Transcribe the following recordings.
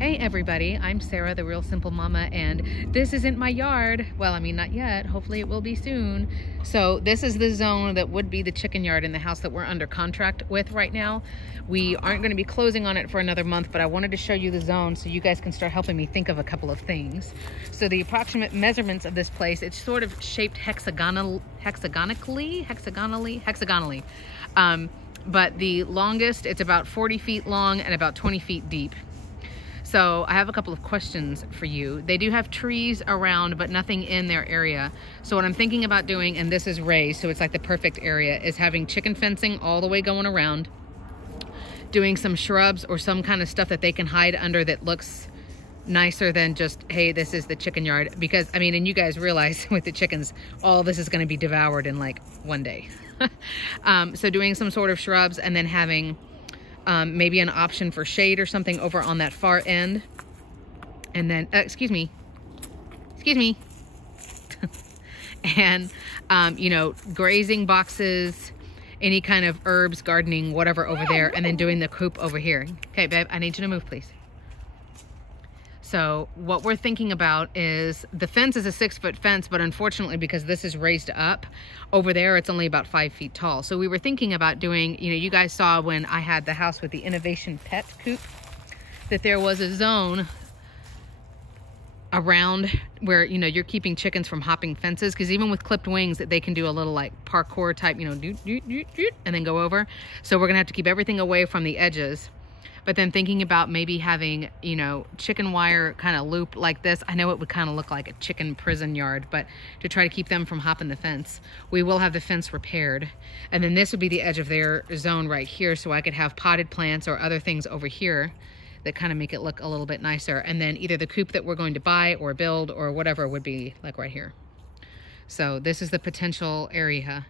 Hey everybody, I'm Sarah, the Real Simple Mama, and this isn't my yard. Well, I mean, not yet. Hopefully it will be soon. So this is the zone that would be the chicken yard in the house that we're under contract with right now. We aren't going to be closing on it for another month, but I wanted to show you the zone so you guys can start helping me think of a couple of things. So the approximate measurements of this place, it's sort of shaped hexagonally. But the longest, it's about 40 feet long and about 20 feet deep. So I have a couple of questions for you. They do have trees around, but nothing in their area. So what I'm thinking about doing, and this is raised, so it's like the perfect area, is having chicken fencing all the way going around, doing some shrubs or some kind of stuff that they can hide under that looks nicer than just, hey, this is the chicken yard. Because, I mean, and you guys realize with the chickens, all this is going to be devoured in like one day. So doing some sort of shrubs and then having maybe an option for shade or something over on that far end. And then, excuse me. And, you know, grazing boxes, any kind of herbs, gardening, whatever over there, and then doing the coop over here. Okay, babe, I need you to move, please. So what we're thinking about is the fence is a 6-foot fence, but unfortunately, because this is raised up over there, it's only about 5 feet tall. So we were thinking about doing, you know, you guys saw when I had the house with the innovation pet coop, that there was a zone around where, you know, you're keeping chickens from hopping fences, because even with clipped wings, that they can do a little like parkour type, you know, doot, doot, doot, doot, and then go over. So we're gonna have to keep everything away from the edges. But then thinking about maybe having, you know, chicken wire kind of loop like this. I know it would kind of look like a chicken prison yard, but to try to keep them from hopping the fence. We will have the fence repaired. And then this would be the edge of their zone right here, so I could have potted plants or other things over here that kind of make it look a little bit nicer. And then either the coop that we're going to buy or build or whatever would be like right here. So this is the potential area.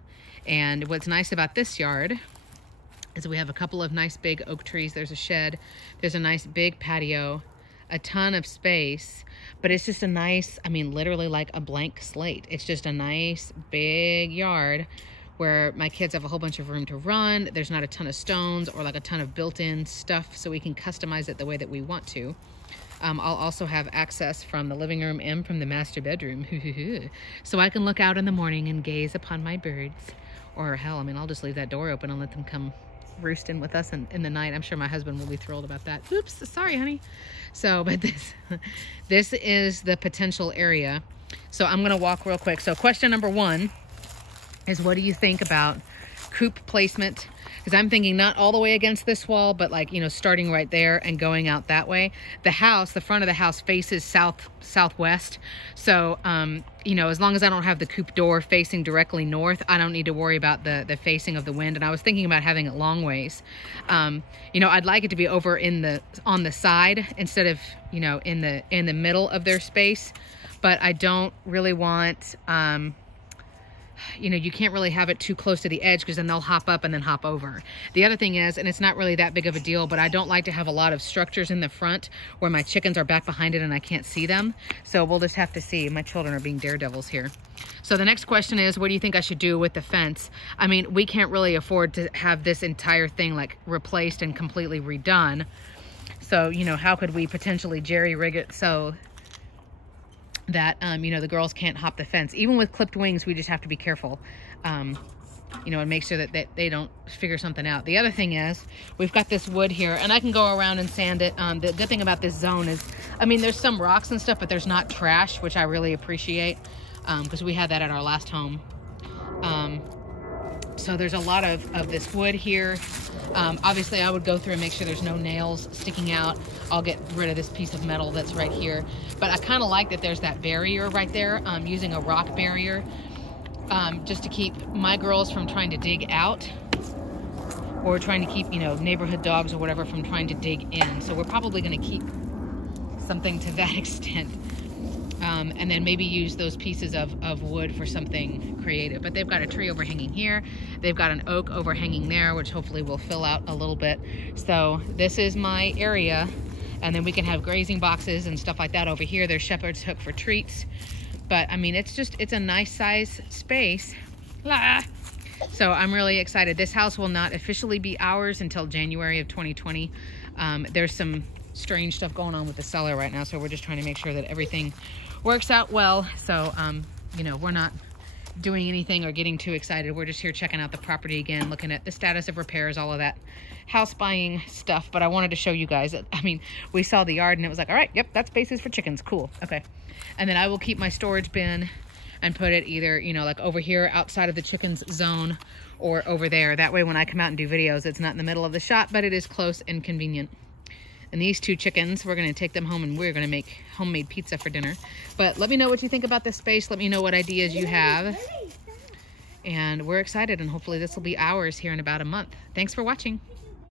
And what's nice about this yard is we have a couple of nice big oak trees. There's a shed. There's a nice big patio, a ton of space, but it's just a nice, I mean, literally like a blank slate. It's just a nice big yard where my kids have a whole bunch of room to run. There's not a ton of stones or like a ton of built-in stuff, so we can customize it the way that we want to. I'll also have access from the living room and from the master bedroom. So I can look out in the morning and gaze upon my birds. Or hell, I mean, I'll just leave that door open and let them come roosting with us in the night. I'm sure my husband will be thrilled about that. Oops, sorry, honey. So, but this is the potential area. So I'm gonna walk real quick. So question number 1 is, what do you think about coop placement? Because I'm thinking not all the way against this wall, but like, you know, starting right there and going out that way. The house, the front of the house faces southwest. So, you know, as long as I don't have the coop door facing directly north, I don't need to worry about the facing of the wind. And I was thinking about having it long ways. You know, I'd like it to be over on the side instead of, you know, in the middle of their space. But I don't really want, you know, you can't really have it too close to the edge, because then they'll hop up and then hop over. The other thing is, and it's not really that big of a deal, but I don't like to have a lot of structures in the front where my chickens are back behind it and I can't see them. So we'll just have to see. My children are being daredevils here. So the next question is, what do you think I should do with the fence? I mean, we can't really afford to have this entire thing like replaced and completely redone. So, you know, how could we potentially jerry-rig it so that, you know, the girls can't hop the fence? Even with clipped wings, we just have to be careful, you know, and make sure that they don't figure something out. The other thing is, we've got this wood here, and I can go around and sand it. The good thing about this zone is, I mean, there's some rocks and stuff, but there's not trash, which I really appreciate, because we had that at our last home. So there's a lot of this wood here. Obviously, I would go through and make sure there's no nails sticking out. I'll get rid of this piece of metal that's right here. But I kind of like that there's that barrier right there. I'm using a rock barrier just to keep my girls from trying to dig out, or trying to keep, you know, neighborhood dogs or whatever from trying to dig in. So we're probably going to keep something to that extent. And then maybe use those pieces of wood for something creative. But they've got a tree overhanging here. They've got an oak overhanging there, which hopefully will fill out a little bit. So this is my area. And then we can have grazing boxes and stuff like that over here. There's shepherd's hook for treats. But I mean, it's a nice size space. So I'm really excited. This house will not officially be ours until January of 2020. There's some strange stuff going on with the seller right now, so we're just trying to make sure that everything works out well. So, you know, we're not doing anything or getting too excited. We're just here checking out the property again, looking at the status of repairs, all of that house buying stuff. But I wanted to show you guys, I mean, we saw the yard and it was like, all right, yep, that space is for chickens. Cool. Okay. And then I will keep my storage bin and put it either, you know, like over here outside of the chickens zone or over there. That way when I come out and do videos, it's not in the middle of the shot, but it is close and convenient. And these 2 chickens, we're going to take them home and we're going to make homemade pizza for dinner. But let me know what you think about this space. Let me know what ideas you have. And we're excited, and hopefully this will be ours here in about a month. Thanks for watching.